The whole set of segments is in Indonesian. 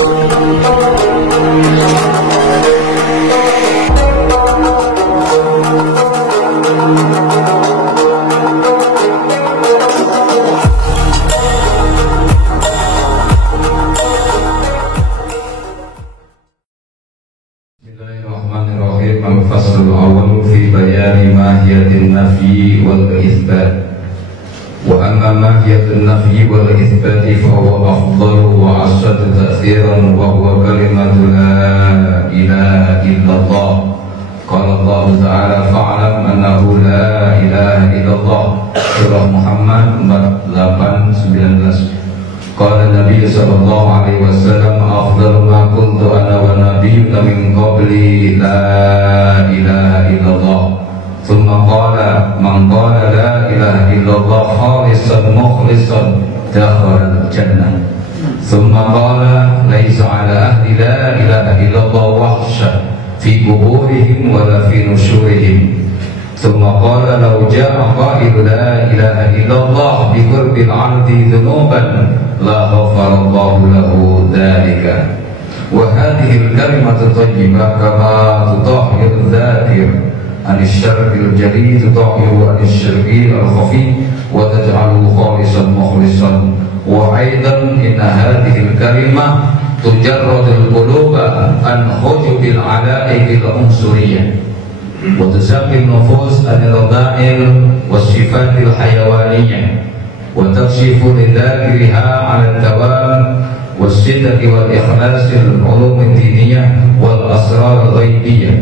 Bismillahirrahmanirrahim. Al-faslul awwal fi bayani mahiyatin nafyi wal itsbat. Wa amma mahiyatun nafyi wal itsbat fa huwa afdalu wa ashaddu ta'thiran wa huwa kalimatu la ilaha illallah. Qala Allah Ta'ala fa'lam annahu la ilaha illallah. Surah Muhammad 48:19. Qala Nabi sallallahu alaihi wasallam afdalu ma kuntu ana wa nabiyyuna min qabli la ilaha illallah. Thumma qala man qala la ilaha illallah khalisan mukhlisan dakhala al-jannah. Thumma qala laysa ala ahli la ilaha illallah wahsha fi quburihim wa la fi nushurihim. Thumma qala law ja'a qailu la ilaha illallah bi qurbil 'abdi dhunuban la ghafarallahu lahu dhalika. Wa hadhihi al-kalimatu thayyibah kama tutahhiru adh-dhakir an asy-syirkil jalil tutahhiru an asy-syirkil al-khafi wa taj'aluhu khalisan mukhlisan. Wa aidan inna hadhihi al-kalimah tujarradul quluba an hujubil 'ala'iqil unsuriyah wa tusaqqil nufus an-radha'il was-sifatil hayawaniyah wa takshifu lidhakiriha 'ala ad-dawam was-sidqi wal ikhlasil ulum ad-diniyah wal asrar al-ghaibiyah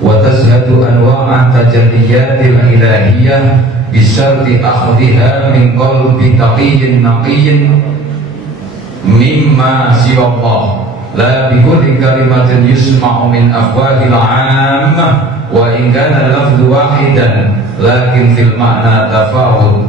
wa tashhadu anwa'a tajalliyatil ilahiyah bisarti akhdhiha min qalbi taqiyyin naqiyyin mimma siwallah la bikulli kalimatin yusma'u min afwahil 'ammah wa in kana lafdhu wahidan lakin fil ma'na tafawut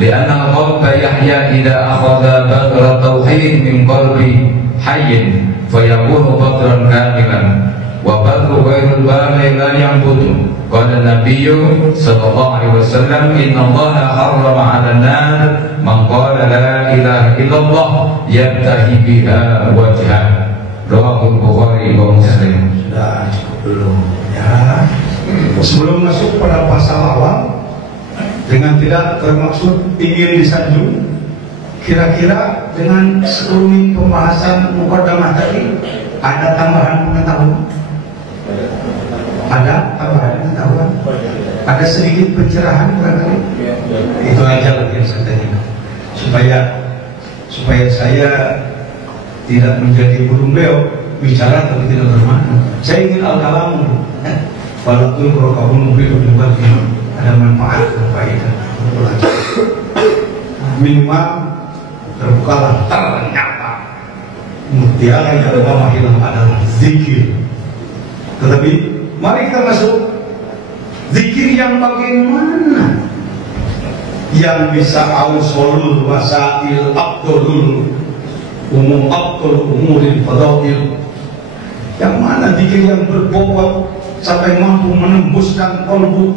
li'anna al-qalba yahya idha akhadha badra tauhid min qalbi hayyin fayakunu badran kamilan wa badru ghairul bali la yanbutu. Qala Nabiyyu sallallahu alaihi wasallam inna Allaha harrama 'ala an-nar man qala la ilaha illallah yabtahi biha wajha. Rawahul Bukhari wa Muslim. Sudah belum ya. Sebelum masuk pada pasal awal dengan tidak termaksud ingin disanjung, kira-kira dengan sekelumit pembahasan muqaddamah tadi ada tambahan pengetahuan? Ada tambahan pengetahuan? Ada sedikit pencerahan barangkali? Itu aja yang saya tanyakan supaya saya tidak menjadi burung beo bicara tapi tidak bermakna. Saya ingin al-kalamu walaupun rokabun mubin juga ada manfaat dan faedah. Minimal terbukalah ternyata mutiara yang Allah hilang adalah zikir. Tetapi mari kita masuk zikir yang bagaimana yang bisa ausolul wasail abdulul umum abdul umuril fadail, yang mana zikir yang berbobot sampai mampu menembuskan qalbu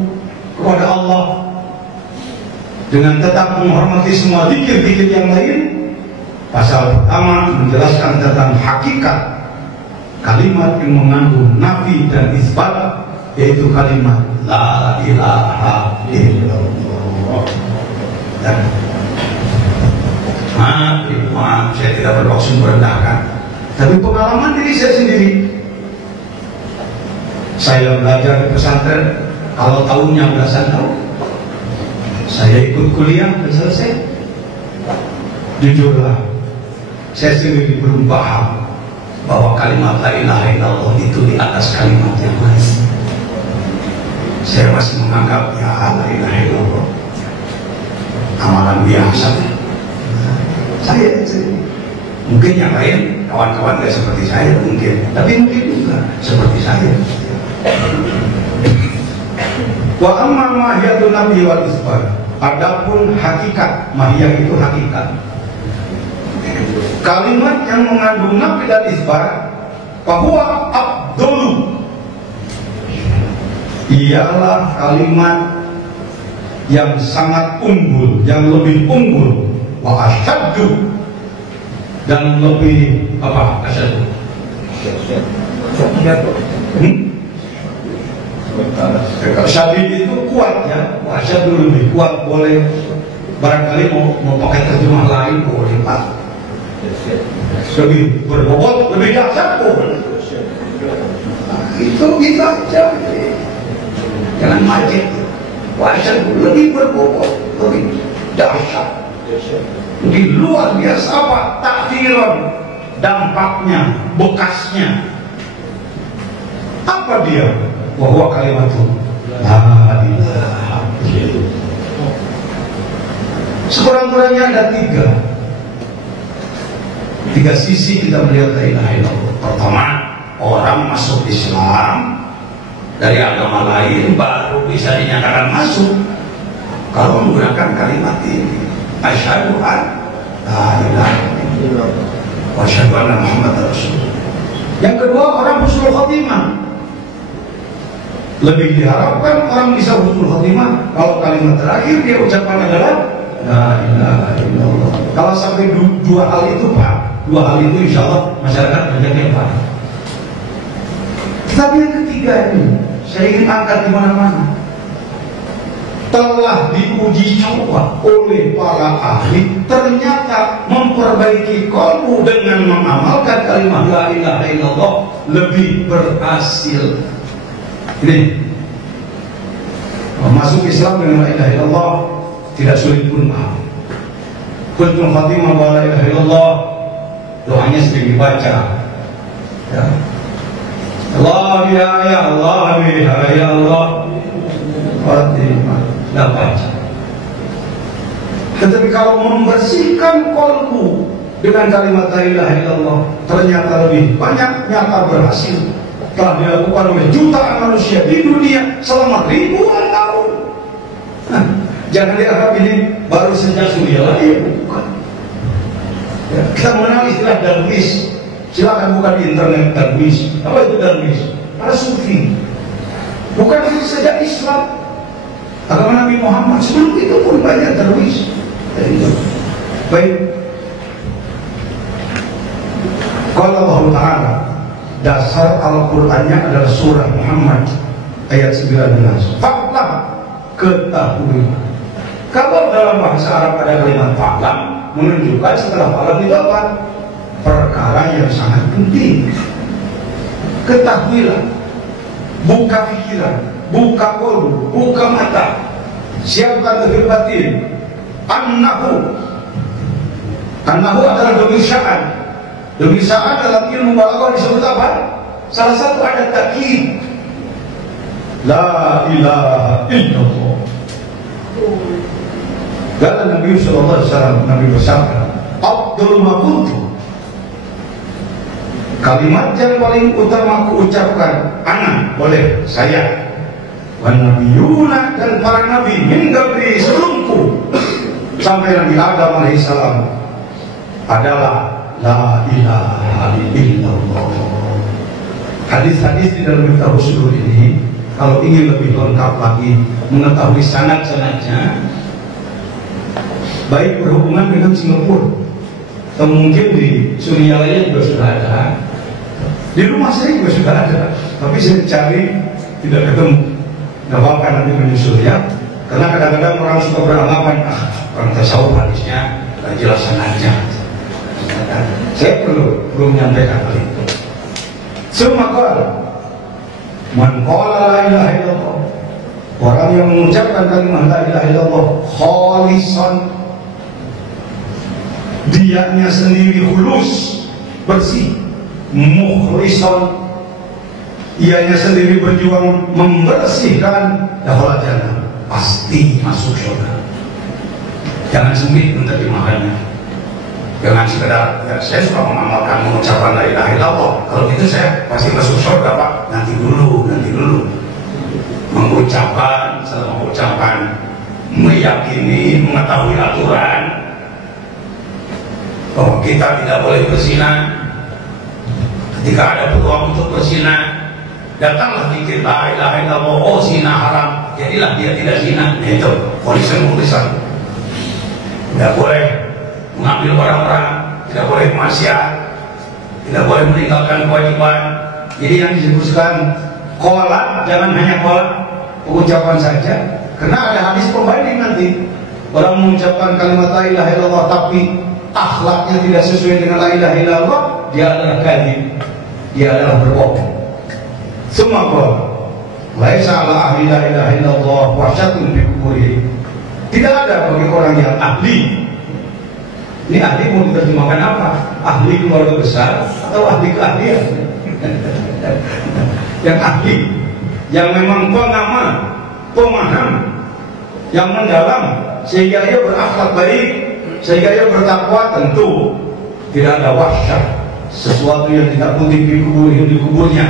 kepada Allah dengan tetap menghormati semua zikir-zikir yang lain. Pasal pertama menjelaskan tentang hakikat kalimat yang mengandung nafi dan isbat, yaitu kalimat la ilaha illallah. Dan maaf, saya tidak bermaksud merendahkan, tapi pengalaman diri saya sendiri. Saya belajar di pesantren, kalau tahunnya belasan tahun. Saya ikut kuliah dan selesai. Jujurlah, saya sendiri belum paham bahwa kalimat la ilaha illallah itu di atas kalimat yang lain. Saya masih menganggap ya la ilaha illallah amalan biasa. Saya mungkin yang lain kawan-kawan tidak seperti saya mungkin, tapi mungkin juga seperti saya. Wa amma mahiyatun nabi wal isbat, adapun hakikat, mahiyah itu hakikat. Kalimat yang mengandung nafi dan isbat, bahwa abdul, ialah kalimat yang sangat unggul, yang lebih unggul, wa asyaddu, dan lebih apa asyad? Syadid itu kuat ya, asyad itu lebih kuat. Boleh barangkali mau pakai terjemah lain boleh Pak. Lebih berbobot, lebih dahsyat boleh. Itu kita aja. Jangan majid. Asyad lebih berbobot, lebih dahsyat. Di luar biasa apa? Takdiran, dampaknya, bekasnya. Apa dia? Bahwa kalimat itu la ilaha illallah. Sekurang-kurangnya ada tiga sisi kita melihat la ilaha illallah. Pertama, orang masuk Islam dari agama lain baru bisa dinyatakan masuk kalau menggunakan kalimat ini. Asyhadu an la ilaha illallah wa asyhadu anna Muhammadar Rasulullah. Yang kedua, orang husnul khotimah. Lebih diharapkan orang bisa husnul khotimah kalau kalimat terakhir dia ucapkan adalah la ilaha illallah. Kalau sampai dua hal itu Pak, dua hal itu insya Allah masyarakat banyak yang paham. Tapi yang ketiga ini saya ingin angkat di mana-mana. Telah diuji coba oleh para ahli, ternyata memperbaiki qalbu dengan mengamalkan kalimat la ilaha illallah lebih berhasil. Ini masuk Islam dengan la ilaha illallah tidak sulit pun paham. Kuntum khatimah wa la ilaha illallah, doanya sering dibaca ya. Allah ya Allah ya Allah Fatimah dah baca. Tetapi kalau membersihkan qalbu dengan kalimat la ilaha illallah ternyata lebih banyak nyata berhasil. Telah dilakukan oleh jutaan manusia di dunia selama ribuan tahun. Nah, jangan dianggap ini baru sejak Surya lagi, bukan. Ya, kita mengenal istilah darwis. Silakan buka di internet darwis. Apa itu darwis? Para sufi. Bukan sejak Islam. Agama Nabi Muhammad sebelum itu pun banyak darwis. Baik. Kalau Allah Ta'ala, dasar Al-Qur'annya adalah surah Muhammad ayat 19. Fa'lam, ketahui. Kalau dalam bahasa Arab ada kalimat fa'lam, menunjukkan setelah fa'lam itu apa? Perkara yang sangat penting. Ketahuilah, buka pikiran, buka qalbu, buka mata, siapkan zahir batin. Annahu adalah dhamir sya'an. Dhamir sya'an dalam ilmu balaghah disebut apa? Salah satu ada takkid. La ilaha illallah. Kata Nabi sallallahu alaihi wasallam, Nabi bersabda, "Afdhal ma qultu." Kalimat yang paling utama aku ucapkan, ana, boleh saya. Wan nabiyuna, dan para nabi min qabli sebelumku sampai Nabi Adam alaihissalam adalah la ilaha illallah. Hadis-hadis di dalam kitab usul ini kalau ingin lebih lengkap lagi mengetahui sanad-sanadnya, baik berhubungan dengan Singapura atau mungkin di Suria lainnya juga sudah ada, di rumah saya juga sudah ada, tapi saya cari tidak ketemu. Nggak apa-apa nanti menyusul ya, karena kadang-kadang orang suka beranggapan orang tasawuf hadisnya nggak jelas sanadnya. Saya perlu menyampaikan hal itu. Semua man qala la ilaha illallah, orang yang mengucapkan kalimat la ilaha illallah khalisan, dianya sendiri hulus, bersih, mukhlisan, ianya sendiri berjuang membersihkan, dakhala jannah, pasti masuk surga. Jangan sempit menerjemahkannya. Jangan sekedar ya, saya suka mengamalkan mengucapkan la ilaha illallah, kalau gitu saya pasti masuk surga Pak. Nanti dulu mengucapkan, setelah mengucapkan, meyakini, mengetahui aturan bahwa kita tidak boleh berzina. Ketika ada peluang untuk berzina, datanglah dikir la ilaha illallah, oh zina haram, jadilah dia tidak zina. Itu mukhlisan. Tidak boleh mengambil barang orang tidak boleh maksiat, tidak boleh meninggalkan kewajiban. Jadi yang disebutkan qolat, jangan hanya qolat ucapan saja, karena ada hadis pembanding nanti. Orang mengucapkan kalimat la ilaha illallah tapi akhlaknya tidak sesuai dengan la ilaha illallah, dia adalah kadzib, dia adalah berbohong. Semua qol laisa ala ahli la ilaha illallah wahsyatun fi quburihi. Tidak ada bagi orang yang ahli. Ini ahli mau diterjemahkan apa? Ahli keluarga besar atau ahli keahlian? Yang ahli, yang memang pengamal, pemaham, yang mendalam, sehingga ia berakhlak baik, sehingga ia bertakwa. Tentu tidak ada wahsyat, sesuatu yang tidak putih di kuburnya,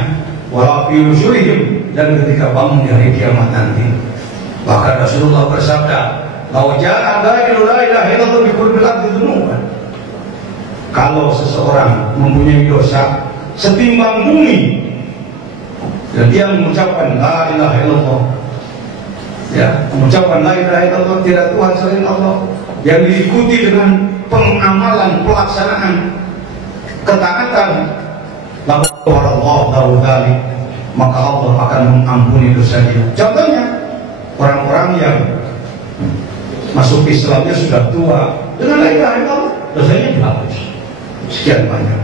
walau fi nusyurihim, dan ketika bangun di hari kiamat nanti. Bahkan Rasulullah bersabda, "Lau ja'a ghairu la ilaha illallah bi kulli ardi dzunuban." Kalau seseorang mempunyai dosa setimbang bumi dan dia mengucapkan la ilaha illallah, ya, mengucapkan la ilaha illallah, tidak Tuhan selain Allah, yang diikuti dengan pengamalan, pelaksanaan ketaatan, maka Allah akan mengampuni dosa dia. Contohnya orang-orang yang masuk Islamnya sudah tua, dengan la ilaha illallah dosanya dihapus sekian banyak.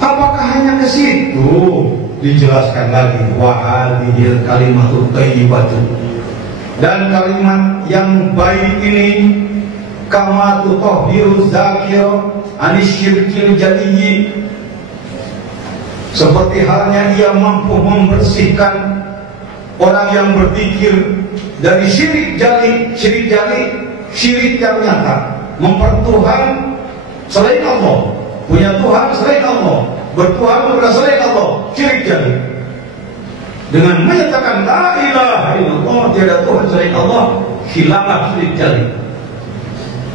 Apakah hanya ke situ? Dijelaskan lagi, wa hadhil kalimatut thayyibatu, dan kalimat yang baik ini kama tutahhiru dzakira anisyirkil jaliyyi, seperti halnya ia mampu membersihkan orang yang berzikir dari syirik jali, syirik yang nyata, mempertuhan selain Allah, punya Tuhan selain Allah, bertuhan kepada selain Allah, syirik jali. Dengan menyatakan la ilaha illallah, tiada Tuhan selain Allah, hilanglah syirik jali.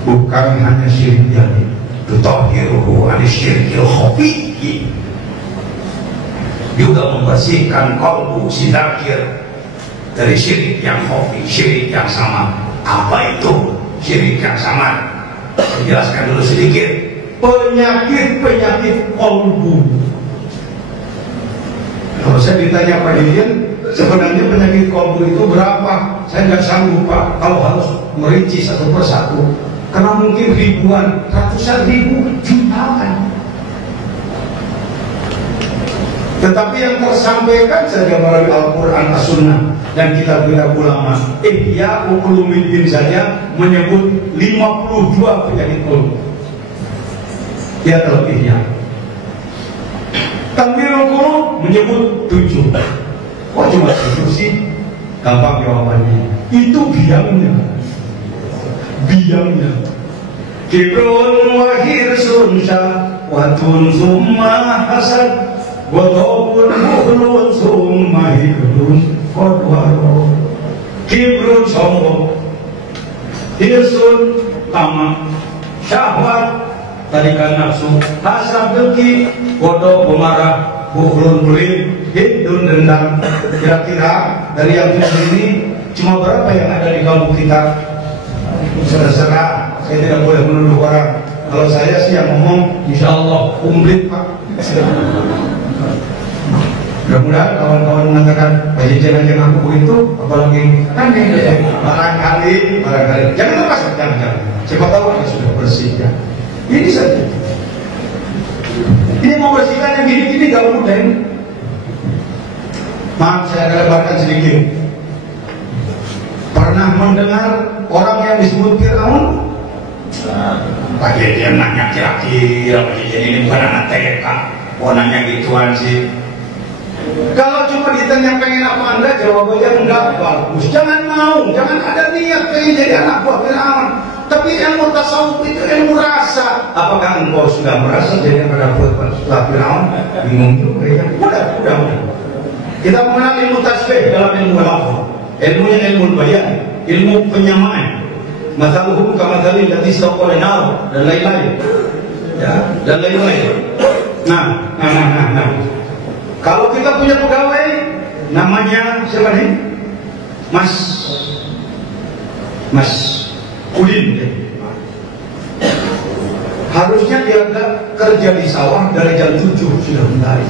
Bukan hanya syirik jali, tutahhiruhu anisyirkil khafiyyi, juga membersihkan qalbu si dzakir dari syirik yang khafi, syirik yang sama. Apa itu syirik yang sama? Saya jelaskan dulu sedikit. Penyakit qalbu. Kalau saya ditanya Pak Dirjen, sebenarnya penyakit qalbu itu berapa? Saya nggak sanggup Pak kalau harus merinci satu persatu, karena mungkin ribuan, ratusan ribu, jutaan. Tetapi yang tersampaikan saja melalui Al-Quran, As-Sunnah, dan kitab-kitab ulama, Ihya Ulumuddin saja menyebut 52 penyakit qalbu. Dia terlebihnya. Tanwirul Qulub menyebut 7. Kok cuma 7 sih? Gampang jawabannya. Itu biangnya. Kibrun wa hirsun syahwatun summa hasad, wadawun muhlun summa hidrun kodwaro. Kibrun sombong, hirsun tamak, syahwat tarikan nafsu, hasad dengki, bodoh pemarah, buhlun pelit, hidun dendam. Kira-kira dari yang ini cuma berapa yang ada di kalbu kita? Terserah, saya tidak boleh menuduh orang. Kalau saya sih yang ngomong, insya Allah komplit Pak. Mudah-mudahan kawan-kawan mengatakan Pak Jajan yang aku begitu, apalagi aneh. Barangkali, jangan terpaksa, jangan. Siapa tahu Anda sudah bersih ya. Ini saja. Ini mau bersihkan yang gini-gini gak mudah ini. Maaf, saya akan lebarkan sedikit. Pernah mendengar orang yang disebut Fir'aun? Pak Jajan nanya kira-kira Pak Jajan ini bukan anak TK. Oh nanya gituan sih. Kalau cuma ditanya pengen apa Anda, jawabannya enggak bagus. Jangan mau, jangan ada niat pengen jadi anak buah Fir'aun. Tapi ilmu tasawuf itu ilmu rasa. Apakah engkau sudah merasa jadi anak buah Fir'aun? Bingung juga ya. Udah. Kita mengenal ilmu tasbih dalam ilmu lafaz. Ilmunya ilmu bayan, ilmu penyamaan. Mathaluhum kamathali alladhi istawqada nar, dan lain-lain. Ya, dan lain-lain. Nah. Kalau kita punya pegawai namanya siapa nih? Mas Udin. Harusnya dia kerja di sawah dari jam 7 sudah mulai.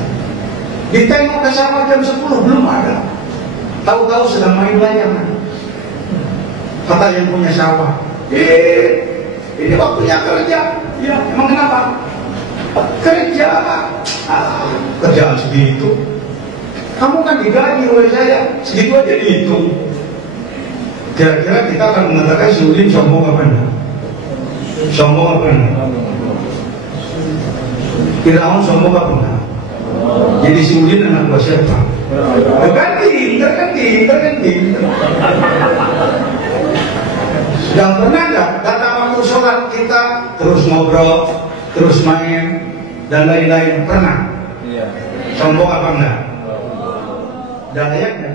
Ditengok ke sawah jam 10 belum ada. Tahu-tahu sedang main layangan. Kata yang punya sawah, ini waktunya kerja. Ya, emang kenapa? Kerja. Kerjaan segitu. Kamu kan digaji oleh saya, segitu aja dihitung. Kira-kira kita akan mengatakan si Udin sombong apa enggak? Sombong apa enggak? Firaun sombong apa enggak? Jadi si Udin anak buah siapa? Ganti. Yang pernah enggak datang waktu sholat kita terus ngobrol, terus main dan lain-lain, pernah? Sombong apa enggak? Dan ayatnya